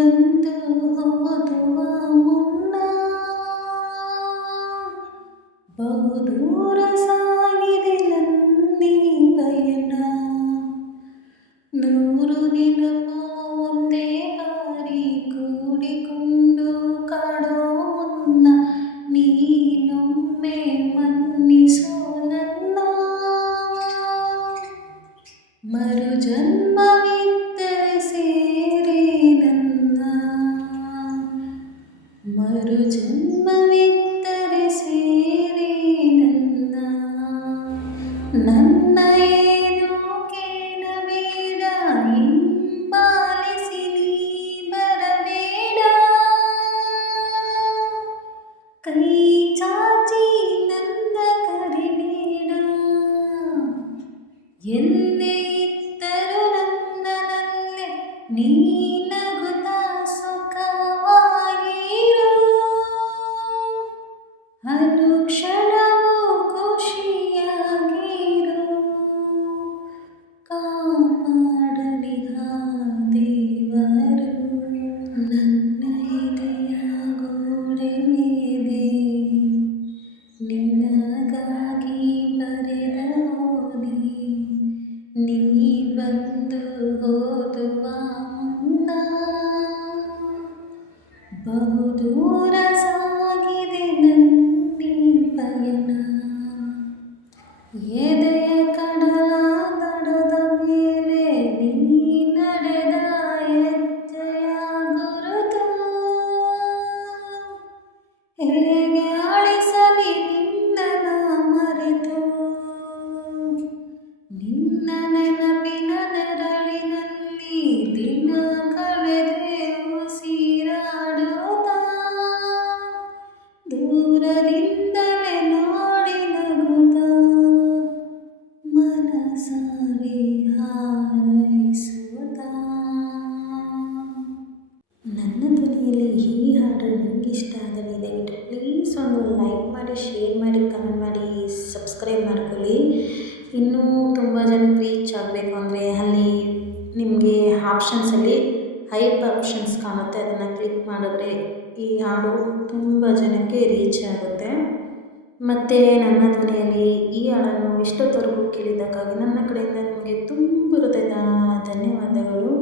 ಬಂದು ಹೋದುವ ಮುನ್ನ ಬಹುದೂರ ಸಾಗಿದೆ ನನ್ನೀ ಪಯಣ. 100 ದಿನವೂ ಒಂದೇ ಬಾರಿ ಕೂಡಿಕೊಂಡು ಕಾಡೋ ಮುನ್ನ ನೀನೊಮ್ಮೆ ಮನ್ನಿಸೋ ನನ್ನ. ಮರುಜನ್ಮವಿದ್ದರೆ ಸೇರಿ ನನ್ನ, ಮರುಜನ್ಮವಿದ್ದರೆ ಸೇರಿ ನನ್ನ. ನನ್ನ ಏನು ಕೇಳಬೇಡ, ಹಿಂಬಾಲಿಸಿ ನೀ ಬರಬೇಡ. ಕೈ ಚಾಚಿ ನನ್ನ ಕರಿಬೇಡ. ಎಲ್ಲೇ ಇದ್ದರೂ ನನ್ನನಲ್ಲೇ ನೀ ನಗುತ್ತಾ ಸುಖವಾಗಿರು. ಅನುಕ್ಷಣವೂ ಖುಷಿಯಾಗಿರು. ಕಾಪಾಡಲಿ ಆ ದೇವರು. ನನ್ನ ಎದೆಯ ಗೋಡೆ ಮೇಲೆ ನಿನಗಾಗಿ ಬರೆದ ಓದಿ, ನೀ ಬಂದು ಹೋದುವ ಮುನ್ನ ಬಹುದೂರ ಸಾಗಿದೆ ನನ್ನೀ ಪಯಣ. ಎದೆಯ ಕಡಲ ದಡದ ಮೇಲೆ ನೀ ನಡೆದ ಹೆಜ್ಜೆಯ ಗುರುತು. ಹೇಗೆ ಅಳಿಸಲಿ ನಿನ್ನನ ಮರೆತು, ನಿನ್ನ ನೆನಪಿನ ನೆರಳಿನಲ್ಲಿ ದಿನ ಕಳೆದೆ ಉಸಿರಾಡುತ್ತಾ. ದೂರದಿಂದಲೇ ನೋಡಿ ನಗುತ್ತಾ ಮನಸಾರೆ ಹಾರೈಸುತ್ತಾ. ನನ್ನ ಧ್ವನಿಯಲ್ಲಿ ಈ ಹಾಡು ನಿಮಗೆ ಇಷ್ಟ ಆದರೆ ದಯವಿಟ್ಟು ಪ್ಲೀಸ್ ಒಂದು ಲೈಕ್ ಮಾಡಿ, ಶೇರ್ ಮಾಡಿ, ಕಮೆಂಟ್ ಮಾಡಿ, ಸಬ್ಸ್ಕ್ರೈಬ್ ಮಾಡ್ಕೊಳ್ಳಿ. ಇನ್ನೂ ತುಂಬ ಜನಕ್ಕೆ ರೀಚ್ ಆಗಬೇಕು ಅಂದರೆ ಅಲ್ಲಿ ನಿಮಗೆ ಆಪ್ಷನ್ಸಲ್ಲಿ ಹೈಪ್ ಆಪ್ಷನ್ಸ್ ಕಾಣುತ್ತೆ, ಅದನ್ನು ಕ್ಲಿಕ್ ಮಾಡಿದ್ರೆ ಈ ಹಾಡು ತುಂಬ ಜನಕ್ಕೆ ರೀಚ್ ಆಗುತ್ತೆ. ಮತ್ತು ನನ್ನ ಧ್ವನಿಯಲ್ಲಿ ಈ ಹಾಡನ್ನು ಇಷ್ಟೊತ್ತವರೆಗೂ ಕೇಳಿದ್ದಕ್ಕಾಗಿ ನನ್ನ ಕಡೆಯಿಂದ ನಿಮಗೆ ತುಂಬ ಹೃದಯದ ಧನ್ಯವಾದಗಳು.